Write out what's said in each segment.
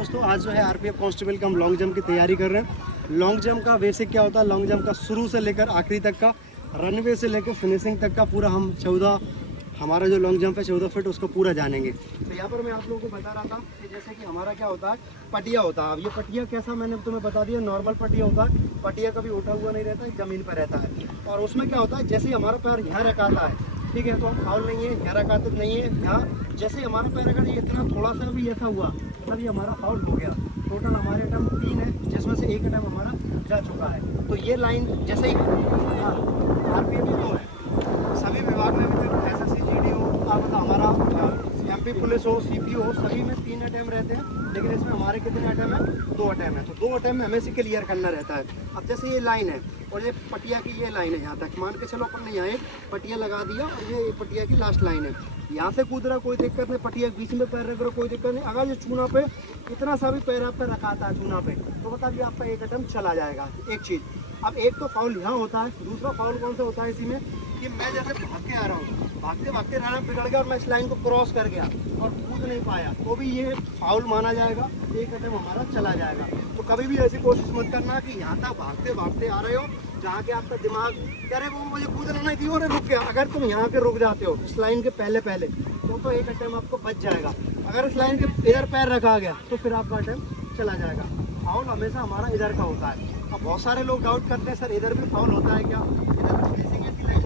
दोस्तों, आज जो है आरपीएफ कांस्टेबल का हम लॉन्ग जंप की तैयारी कर रहे हैं। लॉन्ग जंप का बेसिक क्या होता है, लॉन्ग जंप का शुरू से लेकर आखिरी तक का, रनवे से लेकर फिनिशिंग तक का पूरा हम 14 हमारा जो लॉन्ग जंप है 14 फीट उसको पूरा जानेंगे। तो यहाँ पर मैं आप लोगों को बता रहा था कि जैसे कि हमारा क्या होता है, पटिया होता है। अब ये पटिया कैसा मैंने तुम्हें बता दिया, नॉर्मल पटिया होता है। पटिया कभी उठा हुआ नहीं रहता है, ज़मीन पर रहता है। और उसमें क्या होता है, जैसे ही हमारा पैर यहाँ रखाता है, ठीक है, तो हम फाउल नहीं है, यहाँ रखाते नहीं है, यहाँ जैसे ही हमारा पैर अगर ये इतना थोड़ा सा भी ऐसा हुआ मतलब ये हमारा फाउल हो गया। टोटल हमारे अटैम्प्ट 3 है, जिसमें से एक अटैम्प्ट हमारा जा चुका है। तो ये लाइन जैसे ही आरपीएफ 2 है, सभी विभाग में एसएससी जीडी हो, मतलब हमारा एमपी पुलिस हो, सीपी हो, सभी में 3 अटैम्प्ट रहते हैं। लेकिन इसमें हमारे कितने अटैम्प्ट हैं, 2 अटैम्प्ट हैं। तो 2 अटैम्प्ट में हमें से क्लियर करना रहता है। अब जैसे ये लाइन है और ये पटिया की ये लाइन है, यहाँ तक मान के चलो अपन ने यहाँ एक पटिया लगा दिया और ये पटिया की लास्ट लाइन है। यहाँ से कूद रहा कोई दिक्कत नहीं, पटिया के बीच में पैर रख रहा कोई दिक्कत नहीं। अगर ये चूना पे इतना सा भी पैर आप पे रखाता है चूना पे, तो बताइए आपका एक अटैम्प्ट चला जाएगा। एक चीज़, अब एक तो फाउल यहाँ होता है, दूसरा फाउल कौन सा होता है इसी में कि मैं जैसे भाग के आ रहा हूँ, भागते भागते रनर बिगड़ गया और मैं इस लाइन को क्रॉस कर गया और कूद नहीं पाया, तो भी ये फाउल माना जाएगा, एक अटैम्प्ट हमारा चला जाएगा। तो कभी भी ऐसी कोशिश मत करना कि यहाँ तक भागते भागते आ रहे हो, जहाँ के आपका दिमाग कह रहे वो मुझे कूदना नहीं थी और रुक गया। अगर तुम यहाँ के रुक जाते हो इस लाइन के पहले तो एक अटैम्प्ट आपको बच जाएगा। अगर इस लाइन के इधर पैर रखा गया तो फिर आपका अटैम्प्ट चला जाएगा। फाउल हमेशा हमारा इधर का होता है। अब बहुत सारे लोग डाउट करते हैं सर इधर भी फाउल होता है क्या, इधर फिनिशिंग ऐसी लाइन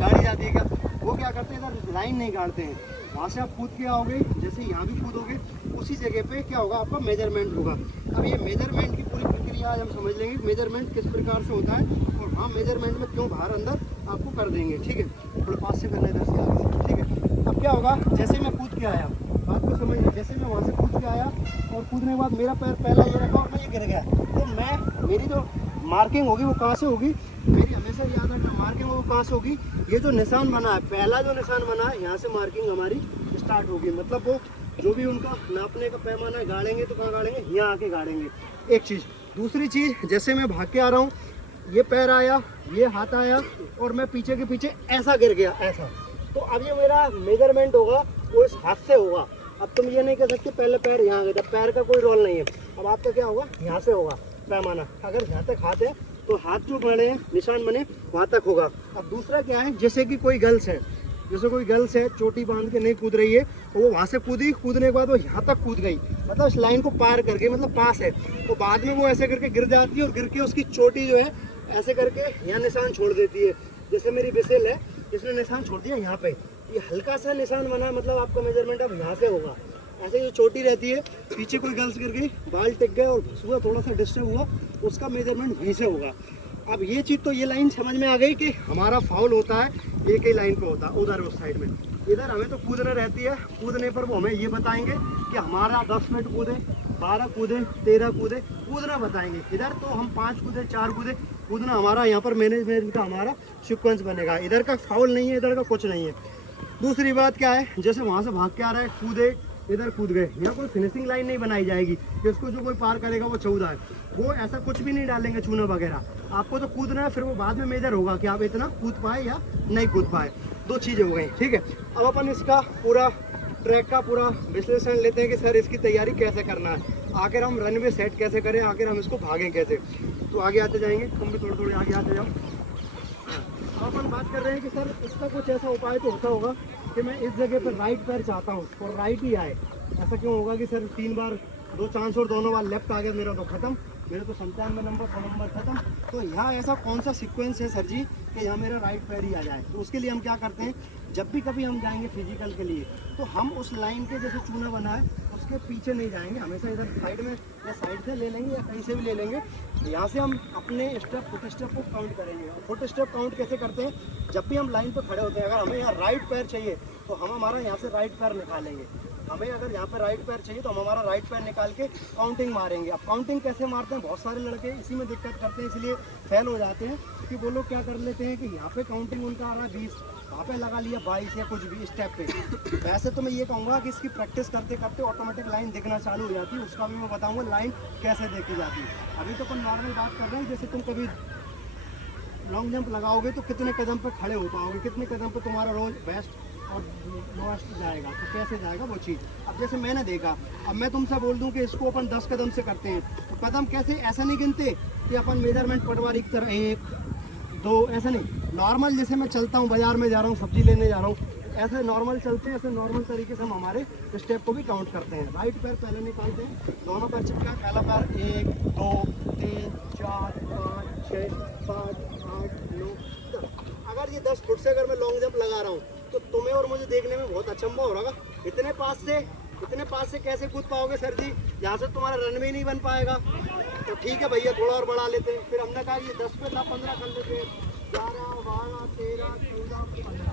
गाड़ी जाती है क्या? वो क्या करते हैं, इधर लाइन नहीं गाड़ते हैं, वहाँ से आप कूद के आओगे, जैसे यहाँ भी कूदोगे उसी जगह पे क्या होगा, आपका मेजरमेंट होगा। अब ये मेजरमेंट की पूरी प्रक्रिया आज हम समझ लेंगे, मेजरमेंट किस प्रकार से होता है और हाँ मेजरमेंट में क्यों बाहर अंदर आपको कर देंगे। ठीक है, थोड़ा पास से करना इधर से आगे से। ठीक है, अब क्या होगा, जैसे मैं कूद के आया, बात को समझ लें, जैसे मैं वहाँ से कूद के आया और कूदने के बाद मेरा पैर पहला ये रखा और मैं ये गिर गया, तो मैं मेरी जो मार्किंग होगी वो कहाँ से होगी, मेरी हमेशा याद रखना मार्किंग वो कहाँ से होगी, ये जो निशान बना है, पहला जो निशान बना है यहाँ से मार्किंग हमारी स्टार्ट होगी। मतलब वो जो भी उनका नापने का पैमाना गाड़ेंगे तो कहाँ गाड़ेंगे, यहाँ आके गाड़ेंगे। एक चीज़, दूसरी चीज़, जैसे मैं भाग के आ रहा हूँ, ये पैर आया, ये हाथ आया और मैं पीछे के पीछे ऐसा गिर गया ऐसा, तो अब ये मेरा मेजरमेंट होगा वो इस हाथ से होगा। अब तुम ये नहीं कह सकते पहले पैर यहाँ गया, पैर का कोई रोल नहीं है। अब आपका क्या होगा, यहाँ से होगा पैमाना, अगर यहाँ तक हाथ है तो हाथ जो बने निशान बने वहाँ तक होगा। अब दूसरा क्या है, जैसे कि कोई गर्ल्स है, जैसे कोई गर्ल्स है चोटी बांध के नहीं कूद रही है, तो वो वहाँ से कूदी, कूदने के बाद वो यहाँ तक कूद गई, मतलब इस लाइन को पार करके, मतलब पास है, तो बाद में वो ऐसे करके गिर जाती है और गिर के उसकी चोटी जो है ऐसे करके यहाँ निशान छोड़ देती है। जैसे मेरी बिसेल है, इसने निशान छोड़ दिया यहाँ पे, ये हल्का सा निशान बना, मतलब आपका मेजरमेंट अब यहाँ से होगा। ऐसे जो चोटी रहती है, पीछे कोई गर्ल्स गिर गई, बाल टिक गए और हुआ थोड़ा सा डिस्टर्ब हुआ, उसका मेजरमेंट वहीं से होगा। अब ये चीज़ तो ये लाइन समझ में आ गई कि हमारा फाउल होता है एक ही लाइन पे होता है, उधर उस साइड में। इधर हमें तो कूदना रहती है, कूदने पर वो हमें ये बताएंगे कि हमारा 10 मिनट कूदे, 12 कूदे, 13 कूदे, कूदना बताएंगे। इधर तो हम 5 कूदे, 4 कूदे, कूदना हमारा यहाँ पर मैनेजमेंट का हमारा सीक्वेंस बनेगा। इधर का फाउल नहीं है, इधर का कुछ नहीं है। दूसरी बात क्या है, जैसे वहाँ से भाग के आ रहा है, कूदे, इधर कूद गए, यहाँ कोई फिनिशिंग लाइन नहीं बनाई जाएगी कि उसको जो कोई पार करेगा वो 14 है, वो ऐसा कुछ भी नहीं डालेंगे चूना वगैरह। आपको तो कूदना है, फिर वो बाद में मेजर होगा कि आप इतना कूद पाए या नहीं कूद पाए। 2 चीज़ें हो गई। ठीक है, अब अपन इसका पूरा ट्रैक का पूरा विश्लेषण लेते हैं कि सर इसकी तैयारी कैसे करना है, आखिर हम रनवे सेट कैसे करें, आखिर हम इसको भागें कैसे। तो आगे आते जाएंगे, तुम भी थोड़े थोड़े आगे आते जाओ। अब अपन बात कर रहे हैं कि सर इसका कुछ ऐसा उपाय तो होता होगा कि मैं इस जगह पर राइट पैर चाहता हूँ और राइट ही आए। ऐसा क्यों होगा कि सर 3 बार 2 चांस और दोनों बार लेफ्ट आ गया, मेरा तो खत्म, मेरे तो 97 नंबर 100 नंबर खत्म। तो यहाँ ऐसा कौन सा सीक्वेंस है सर जी कि यहाँ मेरा राइट पैर ही आ जाए। तो उसके लिए हम क्या करते हैं, जब भी कभी हम जाएंगे फिजिकल के लिए, तो हम उस लाइन के जैसे चूना बना है उसके पीछे नहीं जाएंगे, हमेशा इधर साइड में या साइड से ले लेंगे या कहीं से भी ले लेंगे। यहाँ से हम अपने स्टेप, फुट स्टेप को काउंट करेंगे। और फुट स्टेप काउंट कैसे करते हैं, जब भी हम लाइन पर खड़े होते हैं, अगर हमें यहाँ राइट पैर चाहिए तो हम हमारा यहाँ से राइट पैर निकालेंगे। हमें अगर यहाँ पे राइट पैर चाहिए तो हम हमारा राइट पैर निकाल के काउंटिंग मारेंगे। अब काउंटिंग कैसे मारते हैं, बहुत सारे लड़के इसी में दिक्कत करते हैं, इसलिए फेल हो जाते हैं कि वो लोग क्या कर लेते हैं कि यहाँ पे काउंटिंग उनका आ रहा है 20, वहाँ पे लगा लिया 22 या कुछ भी स्टेप पे। वैसे तो मैं ये कहूँगा कि इसकी प्रैक्टिस करते करते ऑटोमेटिक लाइन दिखना चालू हो जाती है, उसका भी मैं बताऊँगा लाइन कैसे देखी जाती है। अभी तो अपन नॉर्मल बात कर रहे हैं, जैसे तुम कभी लॉन्ग जंप लगाओगे तो कितने कदम पर खड़े हो पाओगे, कितने कदम पर तुम्हारा रोज बेस्ट और लोएस्ट जाएगा, तो कैसे जाएगा वो चीज़। अब जैसे मैंने देखा, अब मैं तुमसे बोल दूं कि इसको अपन 10 कदम से करते हैं, तो कदम कैसे, ऐसा नहीं गिनते कि अपन मेजरमेंट पटवारी की तरह 1 2, ऐसा नहीं। नॉर्मल जैसे मैं चलता हूँ, बाजार में जा रहा हूँ, सब्जी लेने जा रहा हूँ, ऐसे नॉर्मल चलते हैं, ऐसे नॉर्मल तरीके से हम हमारे स्टेप को भी काउंट करते हैं। राइट पैर पहले निकालते हैं, दोनों पैर चिपका, पहला पैर 1 2 3 4 5 6 7 8 9 10। अगर ये 10 फुट से अगर मैं लॉन्ग जंप लगा रहा हूँ तो तुम्हें और मुझे देखने में बहुत अचंभा हो रहा है, इतने पास से कैसे कूद पाओगे सर जी, यहाँ से तुम्हारा रनवे नहीं बन पाएगा। तो ठीक है भैया, थोड़ा और बढ़ा लेते हैं। फिर हमने कहा ये 10 पे था, 15 कर लेते हैं, 11 12 13 14 15।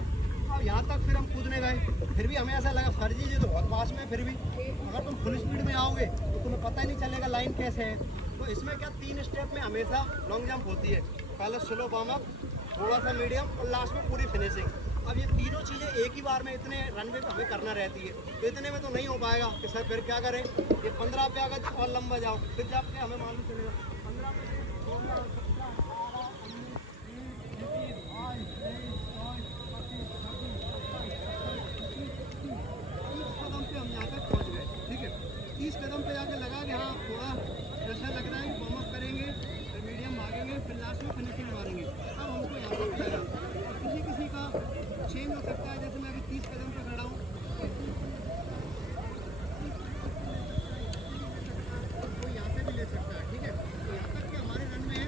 अब यहाँ तक फिर हम कूदने गए, फिर भी हमें ऐसा लगा सर जी ये तो बहुत पास में, फिर भी अगर तुम फुल स्पीड में आओगे तो तुम्हें पता ही नहीं चलेगा लाइन कैसे है। तो इसमें क्या 3 स्टेप में हमेशा लॉन्ग जंप होती है, पहले स्लो वार्म अप, थोड़ा सा मीडियम और लास्ट में पूरी फिनिशिंग। अब ये तीनों चीज़ें एक ही बार में इतने रनवे पे हमें करना रहती है, तो इतने में तो नहीं हो पाएगा कि सर फिर क्या करें, ये 15 पे अगर और लंबा जाओ फिर जाके हमें मालूम चलेगा 15 पे 16 17 18 19 20 21 22 23 24 25 26 27 28 29 30 कदम पे हम यहाँ तक पहुँच गए। ठीक है, 30 कदम पे जाके लगा कि हाँ थोड़ा प्रेशर लग रहा है, वार्म अप करेंगे, फिर मीडियम भागेंगे, फिर लास्ट में फिनिशिंग मारेंगे। अब हमको यहाँ पर लगा, और किसी का चेंज हो सकता है। जैसे मैं अभी 30 कदम पे खड़ा हूँ, कोई यहाँ से भी ले सकता है। ठीक है, तो यहाँ तक कि हमारे रन में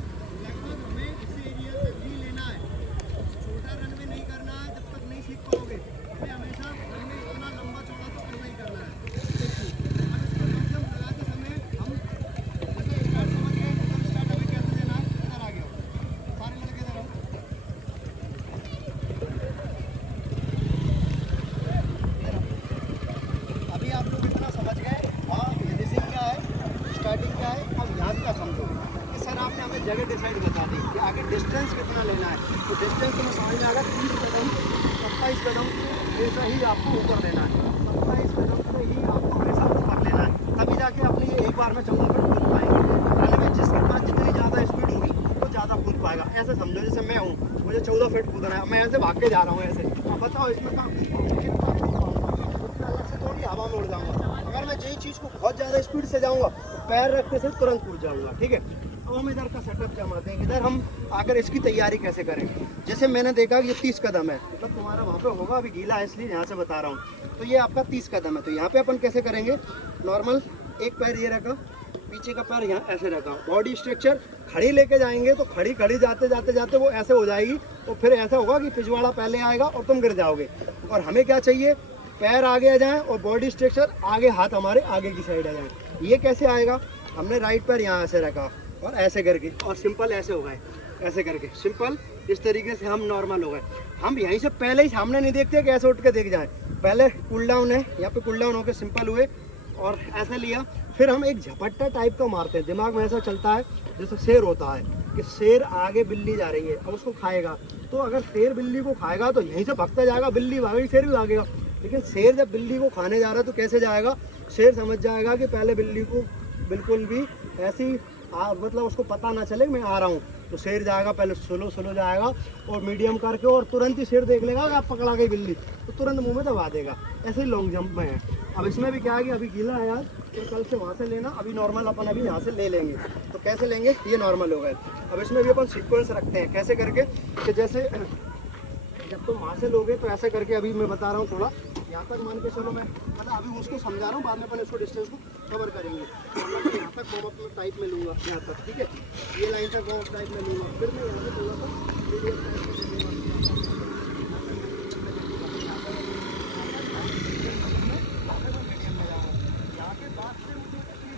लगभग हमें इस एरिया तक ही लेना है, छोटा रनवे नहीं करना है, जब तक नहीं सीख पाओगे। हमें हमेशा रनवे इतना लंबा चौड़ा तो करना ही करना है। अब इसको लंबा लगाते समय हम जैसे स्टार्ट समझ गए, मतलब स्टार्ट अभी कैसे देना है, इधर आ गया सारे लड़के इधर आओ। अभी आप लोग इतना समझ गए, हाँ फिनिशिंग क्या है, स्टार्टिंग क्या है। अब यहाँ का समझो कि सर आपने हमें जगह डिसाइड बता दी कि आगे डिस्टेंस कितना लेना है, तो डिस्टेंस तुम्हें समझ में आएगा 30 कदम 27 कदम ऐसा ही आपको ऊपर लेना है, 27 कदम से ही आपको हमेशा ऊपर लेना है, तभी जाके अपने ये एक बार में 14 फुट कूद पाएंगे। रनवे जिसके पास जितनी ज़्यादा स्पीड होगी वो ज़्यादा कूद पाएगा। ऐसे समझो जैसे मैं हूँ, मुझे 14 फीट कूदना है, मैं ऐसे भाग के जा रहा हूँ ऐसे, अब बताओ इसमें कहाँ कूद पाऊँगा, कितना कूद पाऊँगा, अलग से थोड़ी हवा में उड़ जाऊँगा। अगर मैं यही चीज़ को बहुत ज़्यादा स्पीड से जाऊँगा तो पैर रखने से तुरंत कूद जाऊँगा। ठीक है, अब हम इधर का सेटअप जमाते हैं, इधर हम आकर इसकी तैयारी कैसे करें। जैसे मैंने देखा कि ये 30 कदम है, मतलब तुम्हारा वहाँ पे होगा, अभी गीला है इसलिए यहाँ से बता रहा हूँ, तो ये आपका 30 कदम है। तो यहाँ पे अपन कैसे करेंगे, नॉर्मल एक पैर ये रखा, पीछे का पैर यहाँ ऐसे रखा, बॉडी स्ट्रक्चर खड़ी लेके जाएंगे तो खड़ी जाते वो ऐसे हो जाएगी, तो फिर ऐसा होगा कि पिछवाड़ा पहले आएगा और तुम गिर जाओगे। और हमें क्या चाहिए, पैर आगे आ जाएं और बॉडी स्ट्रक्चर आगे, हाथ हमारे आगे की साइड आ जाए। ये कैसे आएगा, हमने राइट पैर यहाँ ऐसे रखा और ऐसे करके, और सिंपल ऐसे हो गए, ऐसे करके सिंपल इस तरीके से हम नॉर्मल हो गए। हम यहीं से पहले ही सामने नहीं देखते कि ऐसे उठ के देख जाए, पहले कूल डाउन है, यहाँ पे कूल डाउन होकर सिंपल हुए और ऐसे लिया, फिर हम एक झपट्टा टाइप का मारते हैं। दिमाग में ऐसा चलता है जैसे शेर होता है कि शेर आगे बिल्ली जा रही है, अब उसको खाएगा, तो अगर शेर बिल्ली को खाएगा तो यहीं से भागता जाएगा, बिल्ली भागेगी शेर भी भागेगा। लेकिन शेर जब बिल्ली को खाने जा रहा है तो कैसे जाएगा, शेर समझ जाएगा कि पहले बिल्ली को बिल्कुल भी ऐसी मतलब उसको पता ना चले मैं आ रहा हूँ, तो शेर जाएगा पहले स्लो जाएगा और मीडियम करके, और तुरंत ही शेर देख लेगा कि आप पकड़ा गई बिल्ली तो तुरंत मुंह में दबा देगा। ऐसे ही लॉन्ग जंप में है। अब इसमें भी क्या है कि अभी गीला है यार, तो कल से वहाँ से लेना, अभी नॉर्मल अपन अभी यहाँ से ले लेंगे। तो कैसे लेंगे, ये नॉर्मल हो गए। अब इसमें भी अपन सीक्वेंस रखते हैं, कैसे करके कि जैसे जब तुम वहाँ से लोगे तो ऐसे करके, अभी मैं बता रहा हूँ थोड़ा यहाँ तक मान के चलो, मैं मतलब अभी उसको समझा रहा हूँ, बाद में अपन इसको डिस्टेंस को कवर करेंगे। मतलब यहाँ तक वार्म अप टाइप में लूँगा यहाँ तक, ठीक है, ये लाइन तक वार्म अप टाइप में लूँगा, फिर मैं यहाँ से थोड़ा सा यहाँ के बाद से मुझे उतनी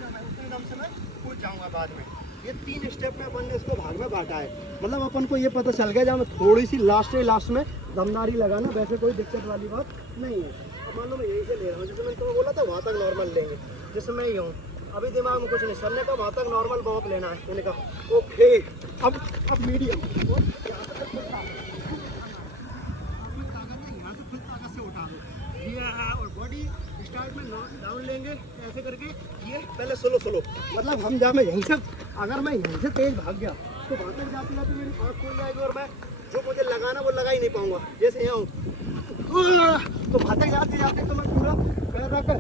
दम से मैं कूद जाऊँगा बाद में। ये 3 स्टेप में अपन ने इसको भाग में बांटा है, मतलब अपन को ये पता चल गया जहाँ मैं थोड़ी सी लास्ट में दमदारी लगाना, वैसे कोई दिक्कत वाली बात नहीं है। अब मान लो मैं यहीं से ले रहा हूँ, जैसे मैंने तुम्हें बोला था वहाँ तक नॉर्मल लेंगे, जैसे मैं ही हूँ, अभी दिमाग में कुछ नहीं, सर ने कहा वहाँ तक नॉर्मल बॉप लेना है, मैंने कहा ओके। अब मीडियम यहाँ से फुल ताकत से उठा दो ये, और बॉडी स्टार्ट में डाउन लेंगे ऐसे करके, ये पहले स्लो, मतलब हम जहाँ मैं यहीं से, अगर मैं यहीं से तेज भाग गया तो वहाँ तक जाते मेरी आँख खुल जाएगी और मैं जो मुझे लगाना वो लगा ही नहीं पाऊंगा। जैसे यहाँ हूँ तो भागते जाते जाते तो मैं पूरा पैर रख कर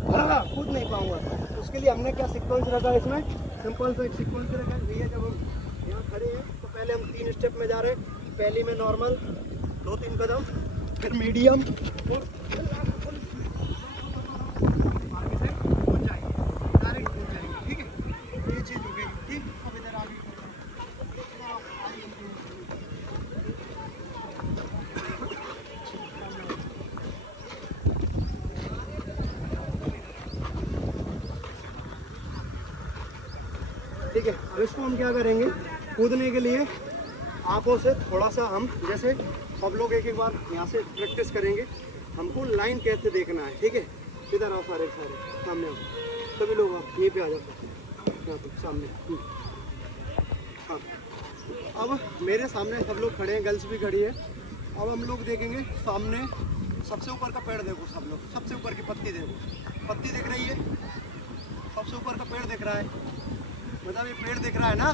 कूद नहीं पाऊंगा। उसके लिए हमने क्या सीक्वेंस रखा है इसमें, सिंपल सा एक सीक्वेंस रखा है। भैया जब हम यहाँ खड़े हैं तो पहले हम 3 स्टेप में जा रहे हैं। पहली में नॉर्मल 2-3 कदम, फिर मीडियम और आगे से पहुँच जाएंगे, डायरेक्ट पहुँच जाएंगे। ठीक है, ये चीज़ हो गई। ठीक, अब इधर आगे ठीक है। अब इसको हम क्या करेंगे, कूदने के लिए आंखों से थोड़ा सा हम जैसे सब लोग एक एक बार यहाँ से प्रैक्टिस करेंगे। हमको लाइन कैसे देखना है। ठीक है, इधर आओ सारे सारे सामने आओ, सभी लोग आप यहीं पे आ जाओ, यहाँ पे सामने। हाँ, अब मेरे सामने सब लोग खड़े हैं, गर्ल्स भी खड़ी है। अब हम लोग देखेंगे सामने सबसे ऊपर का पेड़ देखो, सब लोग सबसे ऊपर की पत्ती देखो, पत्ती दिख रही है, सबसे ऊपर का पेड़ दिख रहा है, मतलब ये पेड़ दिख रहा है ना।